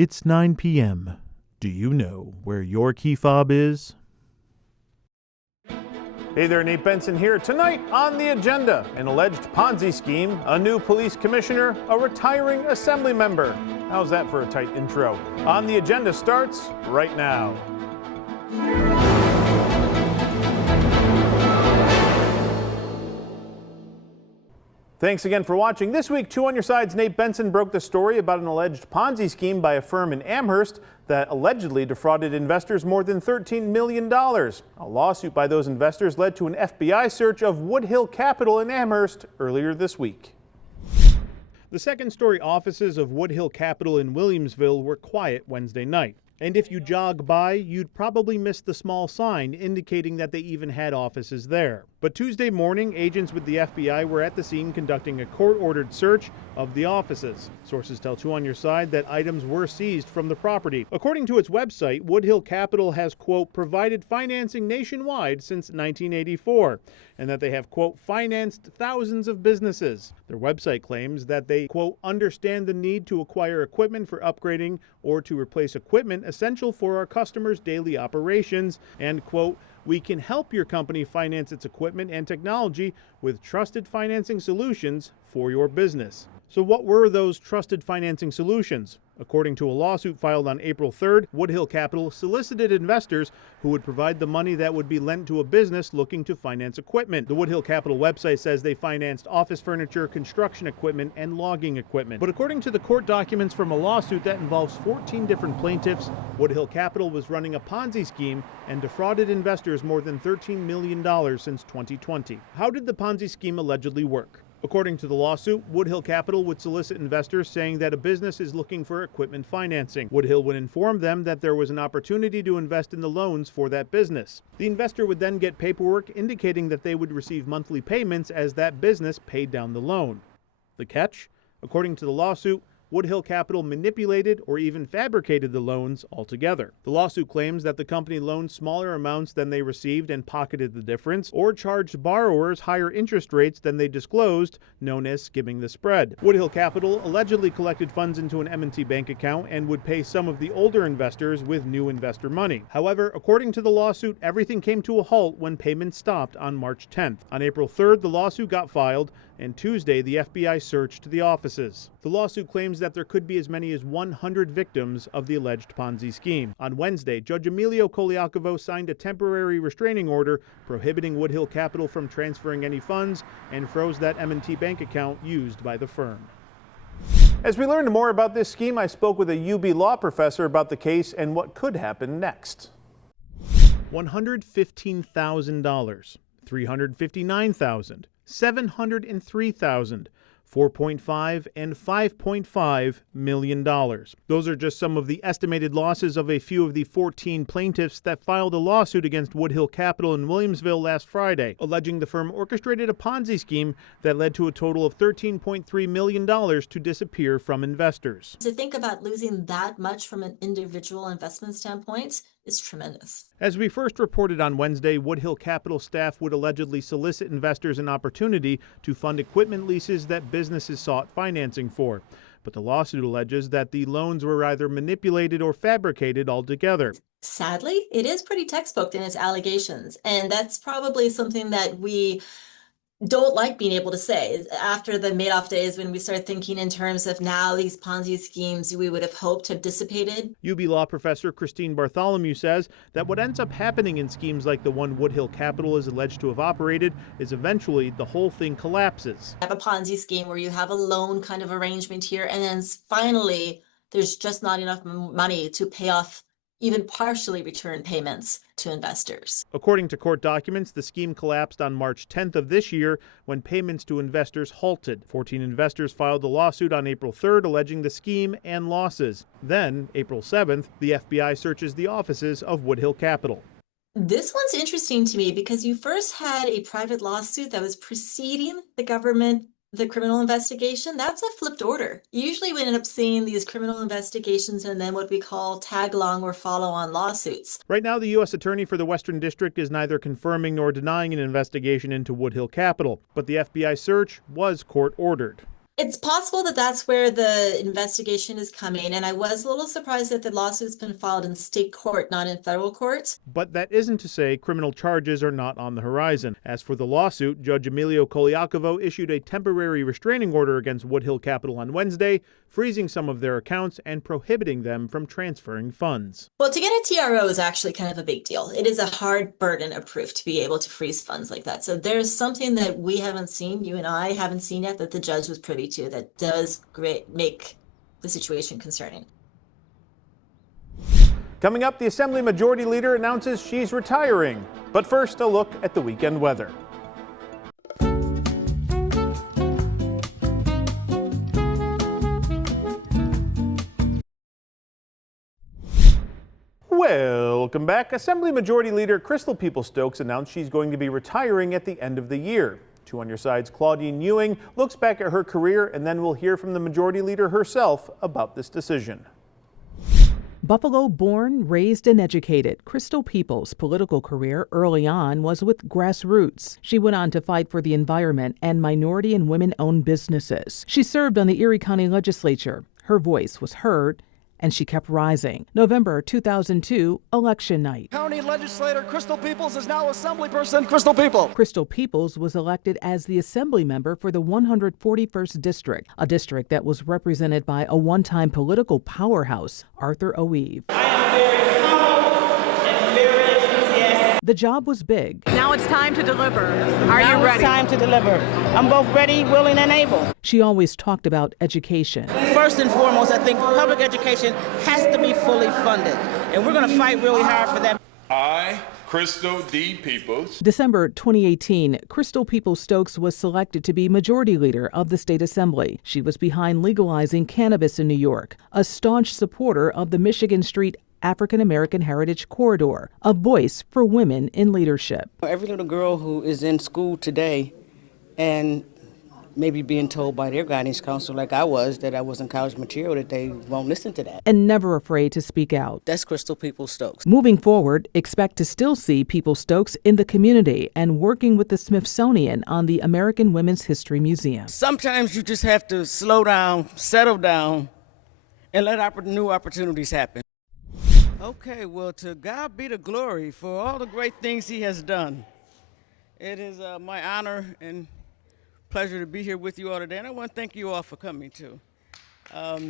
It's 9 p.m. Do you know where your key fob is? Hey there, Nate Benson here. Tonight on the agenda, an alleged Ponzi scheme, a new police commissioner, a retiring assembly member. How's that for a tight intro? On the agenda starts right now. Thanks again for watching. This week, Two on Your Side's Nate Benson broke the story about an alleged Ponzi scheme by a firm in Amherst that allegedly defrauded investors more than $13 million. A lawsuit by those investors led to an FBI search of Woodhill Capital in Amherst earlier this week. The second-story offices of Woodhill Capital in Williamsville were quiet Wednesday night. And if you jog by, you'd probably miss the small sign indicating that they even had offices there. But Tuesday morning, agents with the FBI were at the scene conducting a court-ordered search of the offices. Sources tell Two on Your Side that items were seized from the property. According to its website, Woodhill Capital has, quote, provided financing nationwide since 1984, and that they have, quote, financed thousands of businesses. Their website claims that they, quote, understand the need to acquire equipment for upgrading or to replace equipment essential for our customers' daily operations, and, quote, we can help your company finance its equipment and technology with trusted financing solutions for your business. So what were those trusted financing solutions? According to a lawsuit filed on April 3rd, Woodhill Capital solicited investors who would provide the money that would be lent to a business looking to finance equipment. The Woodhill Capital website says they financed office furniture, construction equipment, and logging equipment. But according to the court documents from a lawsuit that involves 14 different plaintiffs, Woodhill Capital was running a Ponzi scheme and defrauded investors more than $13 million since 2020. How did the Ponzi scheme allegedly work? According to the lawsuit, Woodhill Capital would solicit investors saying that a business is looking for equipment financing. Woodhill would inform them that there was an opportunity to invest in the loans for that business. The investor would then get paperwork indicating that they would receive monthly payments as that business paid down the loan. The catch? According to the lawsuit, Woodhill Capital manipulated or even fabricated the loans altogether. The lawsuit claims that the company loaned smaller amounts than they received and pocketed the difference, or charged borrowers higher interest rates than they disclosed, known as skimming the spread. Woodhill Capital allegedly collected funds into an M&T bank account and would pay some of the older investors with new investor money. However, according to the lawsuit, everything came to a halt when payments stopped on March 10th. On April 3rd, the lawsuit got filed, and Tuesday, the FBI searched the offices. The lawsuit claims that there could be as many as 100 victims of the alleged Ponzi scheme. On Wednesday, Judge Emilio Koliakovo signed a temporary restraining order prohibiting Woodhill Capital from transferring any funds and froze that M&T bank account used by the firm. As we learned more about this scheme, I spoke with a UB law professor about the case and what could happen next. $115,000, $359,000, $703,000, $4.5 and $5.5 million. Those are just some of the estimated losses of a few of the 14 plaintiffs that filed a lawsuit against Woodhill Capital in Williamsville last Friday, alleging the firm orchestrated a Ponzi scheme that led to a total of $13.3 million to disappear from investors. To think about losing that much from an individual investment standpoint is tremendous. As we first reported on Wednesday, Woodhill Capital staff would allegedly solicit investors an opportunity to fund equipment leases that businesses sought financing for. But the lawsuit alleges that the loans were either manipulated or fabricated altogether. Sadly, it is pretty textbook in its allegations, and that's probably something that we don't like being able to say. After the Madoff days, when we start thinking in terms of now these Ponzi schemes we would have hoped have dissipated. UB law professor Christine Bartholomew says that what ends up happening in schemes like the one Woodhill Capital is alleged to have operated is eventually the whole thing collapses. You have a Ponzi scheme where you have a loan kind of arrangement here, and then finally there's just not enough money to pay off even partially return payments to investors. According to court documents, the scheme collapsed on March 10th of this year when payments to investors halted. 14 investors filed a lawsuit on April 3rd alleging the scheme and losses. Then, April 7th, the FBI searches the offices of Woodhill Capital. This one's interesting to me because you first had a private lawsuit that was preceding the government the criminal investigation. That's a flipped order. Usually we end up seeing these criminal investigations and then what we call tag-along or follow-on lawsuits. Right now, the U.S. Attorney for the Western District is neither confirming nor denying an investigation into Woodhill Capital, but the FBI search was court-ordered. It's possible that that's where the investigation is coming, and I was a little surprised that the lawsuit's been filed in state court, not in federal court. But that isn't to say criminal charges are not on the horizon. As for the lawsuit, Judge Emilio Koliakovo issued a temporary restraining order against Woodhill Capital on Wednesday, freezing some of their accounts and prohibiting them from transferring funds. Well, to get a TRO is actually kind of a big deal. It is a hard burden of proof to be able to freeze funds like that. So there's something that we haven't seen, you and I haven't seen yet, that the judge was privy to that does make the situation concerning. Coming up, the Assembly Majority Leader announces she's retiring. But first, a look at the weekend weather. Welcome back. Assembly Majority Leader Crystal Peoples-Stokes announced she's going to be retiring at the end of the year. 2 on Your Side's Claudine Ewing looks back at her career, and then we'll hear from the Majority Leader herself about this decision. Buffalo-born, raised, and educated, Crystal Peoples' political career early on was with grassroots. She went on to fight for the environment and minority and women-owned businesses. She served on the Erie County Legislature. Her voice was heard, and she kept rising. November 2002, election night. County Legislator Crystal Peoples is now Assemblyperson Crystal Peoples. Crystal Peoples was elected as the Assembly member for the 141st District, a district that was represented by a one-time political powerhouse, Arthur Oeve. I am very humble and very enthusiastic. The job was big. Now it's time to deliver. Are Now you ready? It's time to deliver. I'm both ready, willing, and able. She always talked about education. First and foremost, I think public education has to be fully funded, and we're going to fight really hard for that. I, Crystal D. Peoples. December 2018, Crystal Peoples-Stokes was selected to be Majority Leader of the State Assembly. She was behind legalizing cannabis in New York, a staunch supporter of the Michigan Street African American Heritage Corridor, a voice for women in leadership. Every little girl who is in school today and maybe being told by their guidance counselor, like I was, that I wasn't college material, that they won't listen to that. And never afraid to speak out. That's Crystal Peoples-Stokes. Moving forward, expect to still see Peoples-Stokes in the community and working with the Smithsonian on the American Women's History Museum. Sometimes you just have to slow down, settle down, and let new opportunities happen. Okay, well, to God be the glory for all the great things he has done. It is my honor and pleasure to be here with you all today, and I want to thank you all for coming, too. I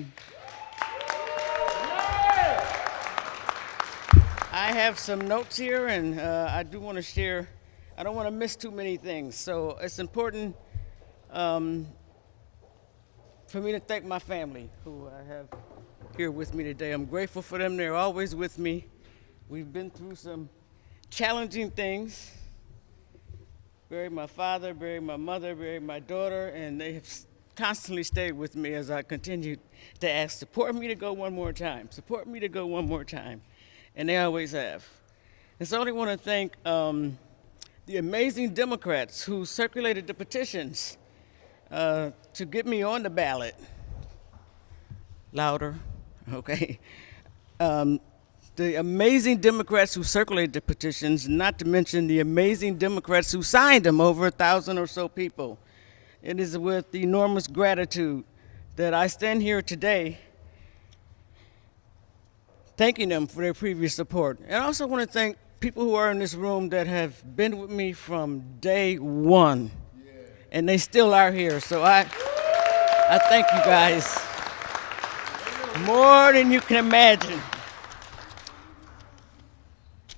have some notes here, and I do want to share. I don't want to miss too many things, so it's important for me to thank my family, who I have here with me today. I'm grateful for them. They're always with me. We've been through some challenging things. Buried my father, buried my mother, buried my daughter, and they have constantly stayed with me as I continue to ask, support me to go one more time, support me to go one more time, and they always have. And so I want to thank the amazing Democrats who circulated the petitions to get me on the ballot. Louder, okay. The amazing Democrats who circulated the petitions, not to mention the amazing Democrats who signed them, over 1,000 or so people. It is with enormous gratitude that I stand here today thanking them for their previous support. And I also want to thank people who are in this room that have been with me from day one, and they still are here. So I thank you guys more than you can imagine.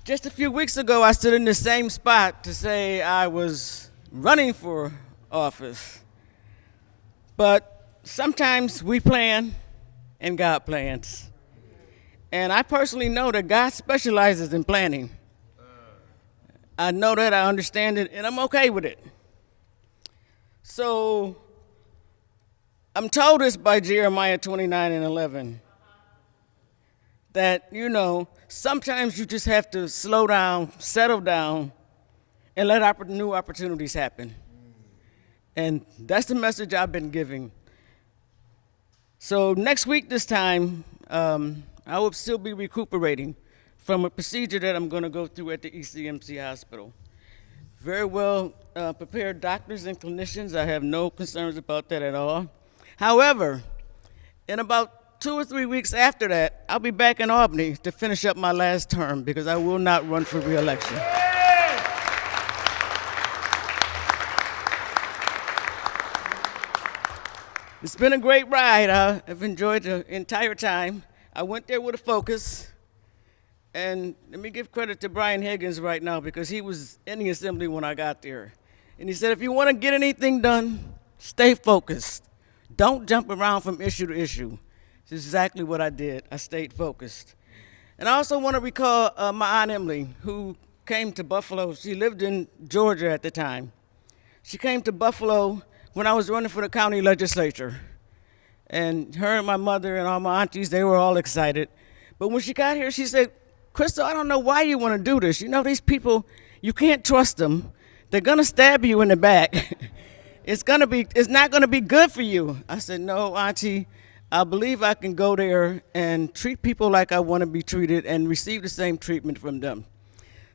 Just a few weeks ago, I stood in the same spot to say I was running for office. But sometimes we plan and God plans. And I personally know that God specializes in planning. I know that, I understand it, and I'm okay with it. So I'm told this by Jeremiah 29:11, that, sometimes you just have to slow down, settle down, and let new opportunities happen. And that's the message I've been giving. So next week this time, I will still be recuperating from a procedure that I'm going to go through at the ECMC hospital. Very well prepared doctors and clinicians. I have no concerns about that at all. However, in about 2 or 3 weeks after that, I'll be back in Albany to finish up my last term because I will not run for re-election. It's been a great ride. I've enjoyed the entire time. I went there with a focus. And let me give credit to Brian Higgins right now because he was in the assembly when I got there. And he said, if you want to get anything done, stay focused. Don't jump around from issue to issue. It's exactly what I did. I stayed focused. And I also want to recall my Aunt Emily, who came to Buffalo. She lived in Georgia at the time. She came to Buffalo when I was running for the county legislature. And her and my mother and all my aunties, they were all excited. But when she got here, she said, Crystal, I don't know why you want to do this. You know, these people, you can't trust them. They're going to stab you in the back. It's not going to be good for you. I said, no, Auntie, I believe I can go there and treat people like I want to be treated and receive the same treatment from them.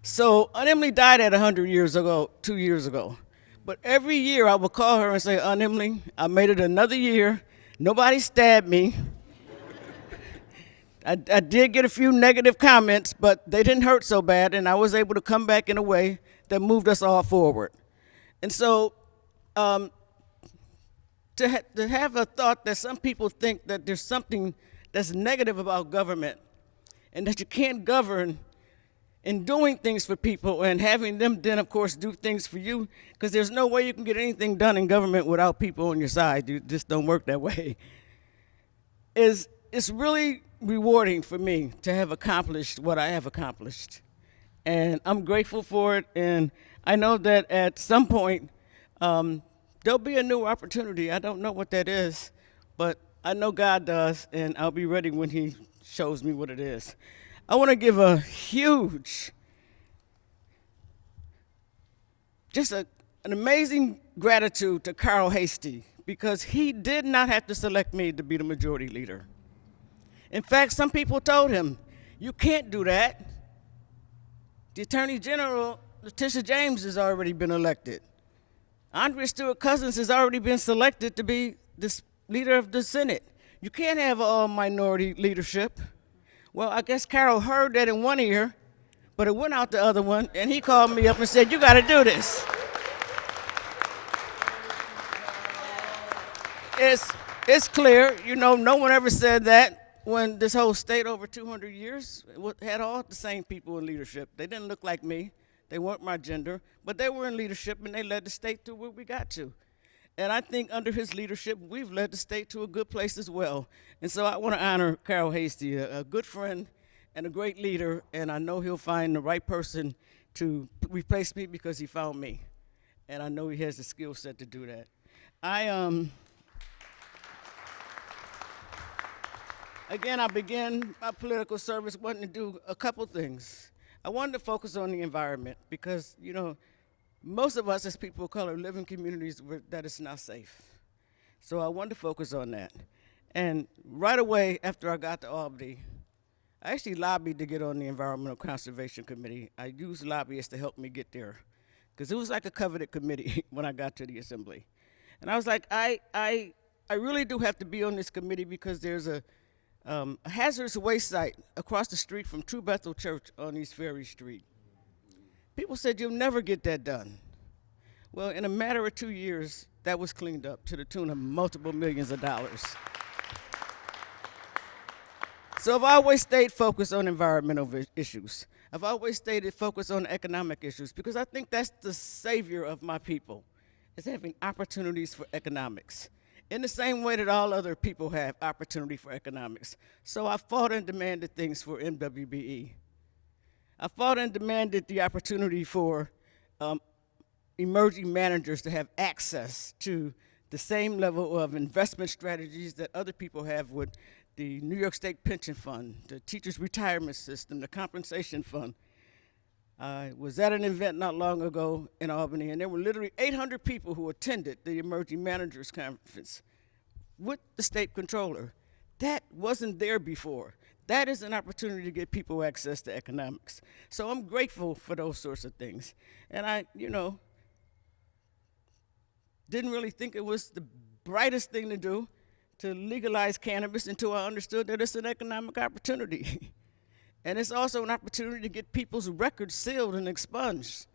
So Aunt Emily died at 100 years ago, 2 years ago. But every year I would call her and say, Aunt Emily, I made it another year. Nobody stabbed me. I did get a few negative comments, but they didn't hurt so bad, and I was able to come back in a way that moved us all forward. And so to have a thought that some people think that there's something that's negative about government and that you can't govern in doing things for people and having them then, of course, do things for you, because there's no way you can get anything done in government without people on your side. You just don't work that way. It's really rewarding for me to have accomplished what I have accomplished. And I'm grateful for it, and I know that at some point there'll be a new opportunity. I don't know what that is, but I know God does, and I'll be ready when he shows me what it is. I want to give a huge, an amazing gratitude to Carl Hastie, because he did not have to select me to be the majority leader. In fact, some people told him, you can't do that. The Attorney General, Letitia James, has already been elected. Andrea Stewart Cousins has already been selected to be the leader of the Senate. You can't have all-minority leadership. Well, I guess Carol heard that in one ear, but it went out the other one, and he called me up and said, you got to do this. It's clear, you know, no one ever said that when this whole state over 200 years had all the same people in leadership. They didn't look like me. They weren't my gender, but they were in leadership, and they led the state to where we got to. And I think under his leadership, we've led the state to a good place as well. And so I want to honor Carl Hastie, a good friend and a great leader, and I know he'll find the right person to replace me because he found me. And I know he has the skill set to do that. Again, I began my political service wanting to do a couple things. I wanted to focus on the environment because, you know, most of us as people of color live in communities where that is not safe. So I wanted to focus on that. And right away after I got to Albany, I actually lobbied to get on the Environmental Conservation Committee. I used lobbyists to help me get there because it was like a coveted committee when I got to the assembly. And I was like, I really do have to be on this committee because there's a hazardous waste site across the street from True Bethel Church on East Ferry Street. People said, you'll never get that done. Well, in a matter of 2 years, that was cleaned up to the tune of multiple millions of dollars. So I've always stayed focused on environmental issues. I've always stayed focused on economic issues because I think that's the savior of my people, is having opportunities for economics, in the same way that all other people have opportunity for economics. So I fought and demanded things for MWBE. I fought and demanded the opportunity for emerging managers to have access to the same level of investment strategies that other people have with the New York State Pension Fund, the Teachers Retirement System, the Compensation Fund. I was at an event not long ago in Albany, and there were literally 800 people who attended the Emerging Managers Conference with the state controller. That wasn't there before. That is an opportunity to get people access to economics. So I'm grateful for those sorts of things. And I, you know, didn't really think it was the brightest thing to do, to legalize cannabis until I understood that it's an economic opportunity. And it's also an opportunity to get people's records sealed and expunged,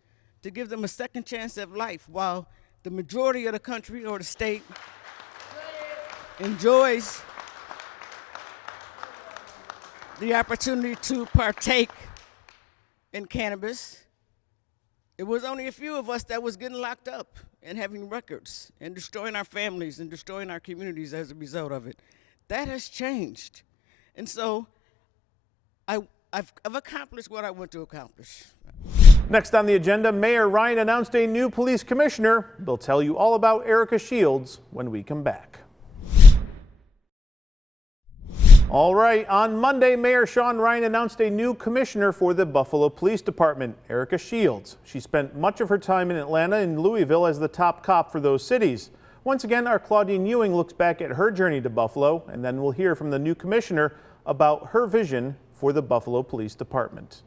to give them a second chance at life while the majority of the country or the state enjoys the opportunity to partake in cannabis. It was only a few of us that was getting locked up and having records and destroying our families and destroying our communities as a result of it. That has changed. And so I've accomplished what I want to accomplish. Next on the agenda, Mayor Ryan announced a new police commissioner. They'll tell you all about Erica Shields when we come back. All right, on Monday, Mayor Sean Ryan announced a new commissioner for the Buffalo Police Department, Erica Shields. She spent much of her time in Atlanta and Louisville as the top cop for those cities. Once again, our Claudine Ewing looks back at her journey to Buffalo, and then we'll hear from the new commissioner about her vision for the Buffalo Police Department.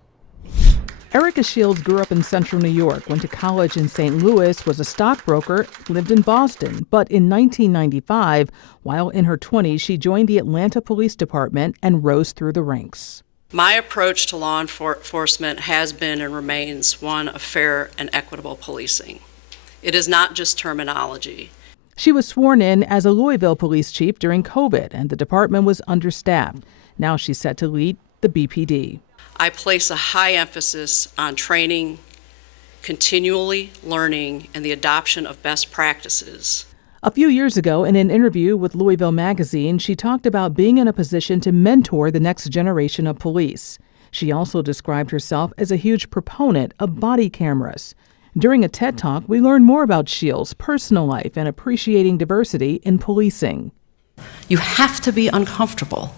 Erica Shields grew up in central New York, went to college in St. Louis, was a stockbroker, lived in Boston. But in 1995, while in her 20s, she joined the Atlanta Police Department and rose through the ranks. My approach to law enforcement has been and remains one of fair and equitable policing. It is not just terminology. She was sworn in as a Louisville police chief during COVID, and the department was understaffed. Now she's set to lead the BPD. I place a high emphasis on training, continually learning, and the adoption of best practices. A few years ago, in an interview with Louisville Magazine, she talked about being in a position to mentor the next generation of police. She also described herself as a huge proponent of body cameras. During a TED Talk, we learned more about Shields' personal life and appreciating diversity in policing. You have to be uncomfortable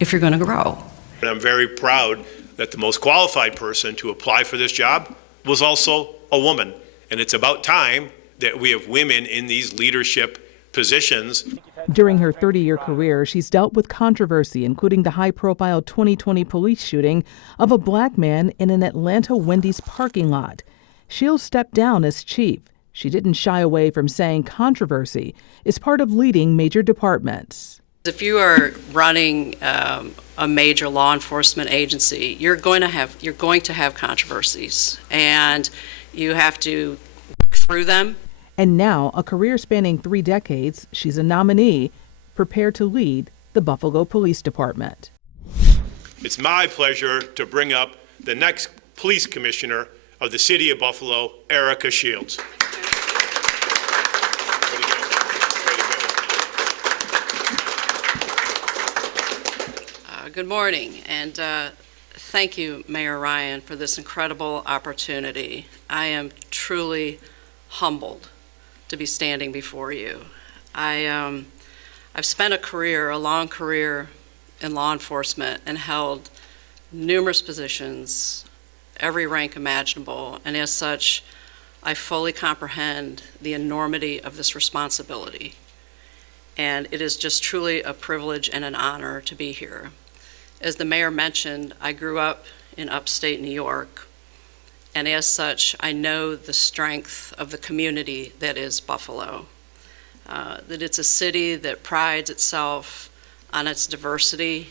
if you're going to grow. And I'm very proud that the most qualified person to apply for this job was also a woman. And it's about time that we have women in these leadership positions. During her 30-year career, she's dealt with controversy, including the high-profile 2020 police shooting of a black man in an Atlanta Wendy's parking lot. Shields stepped down as chief. She didn't shy away from saying controversy is part of leading major departments. If you are running a major law enforcement agency, you're going to have controversies, and you have to work through them. And now, a career spanning 3 decades, she's a nominee prepared to lead the Buffalo Police Department. It's my pleasure to bring up the next police commissioner of the city of Buffalo, Erica Shields. Good morning, and thank you, Mayor Ryan, for this incredible opportunity. I am truly humbled to be standing before you. I've spent a long career in law enforcement and held numerous positions, every rank imaginable, and as such, I fully comprehend the enormity of this responsibility. And it is just truly a privilege and an honor to be here. As the mayor mentioned, I grew up in upstate New York, and as such, I know the strength of the community that is Buffalo. That it's a city that prides itself on its diversity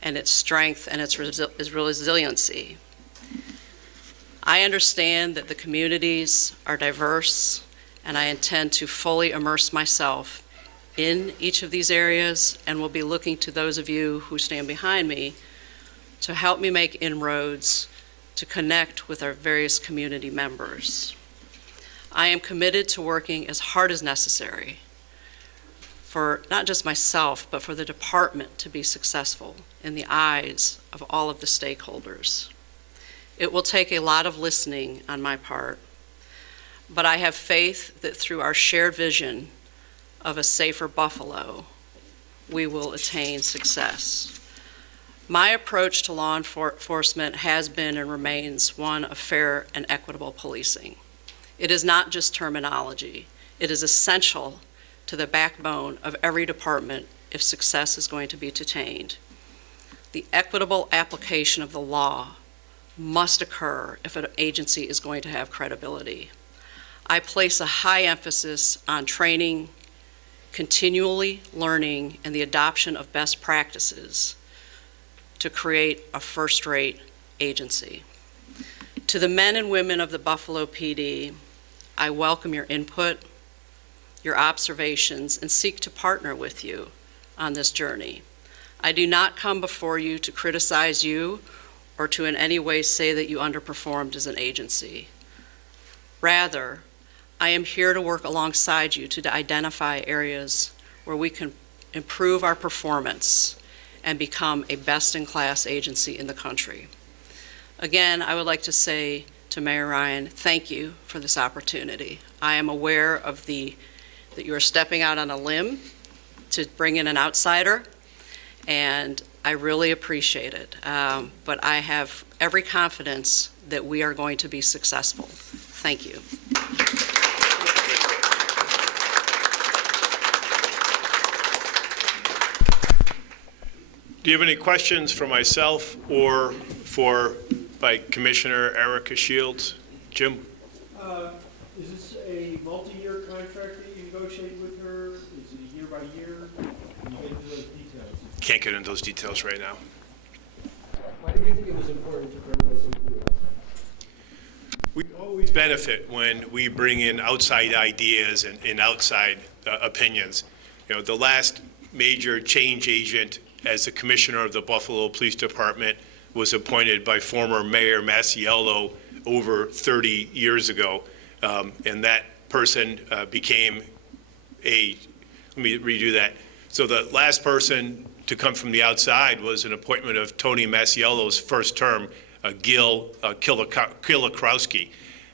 and its strength and its resiliency. I understand that the communities are diverse, and I intend to fully immerse myself in each of these areas, and will be looking to those of you who stand behind me to help me make inroads to connect with our various community members. I am committed to working as hard as necessary for not just myself, but for the department to be successful in the eyes of all of the stakeholders. It will take a lot of listening on my part, but I have faith that through our shared vision of a safer Buffalo, we will attain success. My approach to law enforcement has been and remains one of fair and equitable policing. It is not just terminology. It is essential to the backbone of every department if success is going to be attained. The equitable application of the law must occur if an agency is going to have credibility. I place a high emphasis on training, continually learning and the adoption of best practices to create a first-rate agency. To the men and women of the Buffalo PD, I welcome your input, your observations, and seek to partner with you on this journey. I do not come before you to criticize you or to in any way say that you underperformed as an agency. Rather, I am here to work alongside you to identify areas where we can improve our performance and become a best-in-class agency in the country. Again, I would like to say to Mayor Ryan, thank you for this opportunity. I am aware of that you are stepping out on a limb to bring in an outsider, and I really appreciate it. But I have every confidence that we are going to be successful. Thank you. Do you have any questions for myself or by Commissioner Erica Shields? Jim? Is this a multi-year contract that you negotiate with her? Is it year by year? Can you get into those details? Can't get into those details right now. Why do you think it was important to bring this into us? We always benefit when we bring in outside ideas and outside opinions. You know, the last major change agent as the commissioner of the Buffalo Police Department was appointed by former Mayor Masiello over 30 years ago. And that person became let me redo that. So the last person to come from the outside was an appointment of Tony Masiello's first term, Gil Kilakrowski.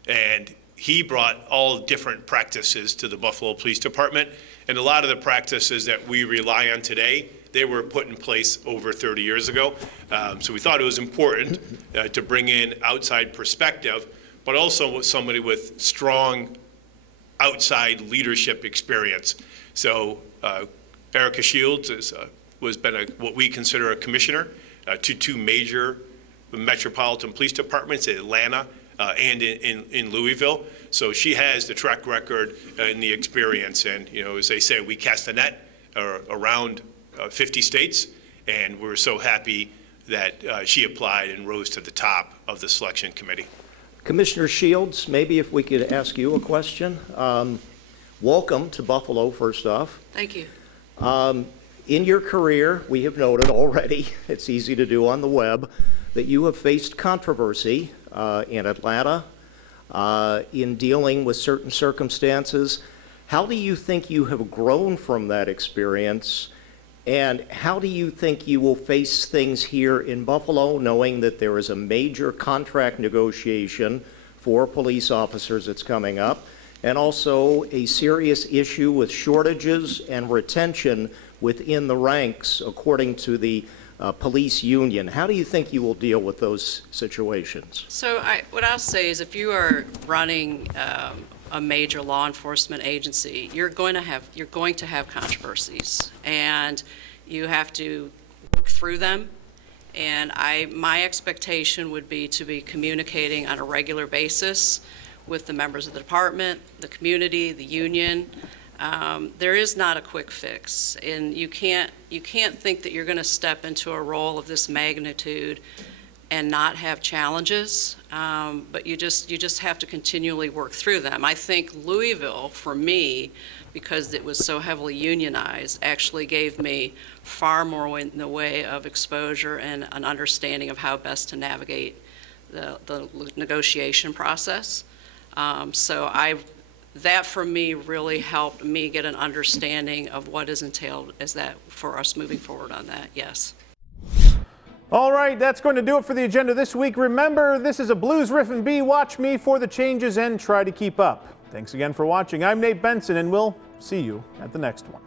And he brought all different practices to the Buffalo Police Department. And a lot of the practices that we rely on today, they were put in place over 30 years ago. So we thought it was important to bring in outside perspective, but also with somebody with strong outside leadership experience. So Erica Shields has been what we consider a commissioner to two major metropolitan police departments in Atlanta and in Louisville. So she has the track record and the experience. And, you know, as they say, we cast a net around 50 states, and we're so happy that she applied and rose to the top of the selection committee. Commissioner Shields, maybe if we could ask you a question. Welcome to Buffalo, first off. Thank you. In your career, we have noted already, it's easy to do on the web, that you have faced controversy in Atlanta in dealing with certain circumstances. How do you think you have grown from that experience? And how do you think you will face things here in Buffalo, knowing that there is a major contract negotiation for police officers that's coming up, and also a serious issue with shortages and retention within the ranks, according to the police union? How do you think you will deal with those situations? So what I'll say is, if you are running a major law enforcement agency, you're going to have controversies, and you have to work through them. And my expectation would be to be communicating on a regular basis with the members of the department, the community, the union. There is not a quick fix, and you can't think that you're going to step into a role of this magnitude and not have challenges, but you just have to continually work through them. I think Louisville, for me, because it was so heavily unionized, actually gave me far more in the way of exposure and an understanding of how best to navigate the negotiation process. That for me really helped me get an understanding of what is entailed as that for us moving forward on that. Yes. All right, that's going to do it for the agenda this week. Remember, this is a Blues Riff and B. Watch me for the changes and try to keep up. Thanks again for watching. I'm Nate Benson, and we'll see you at the next one.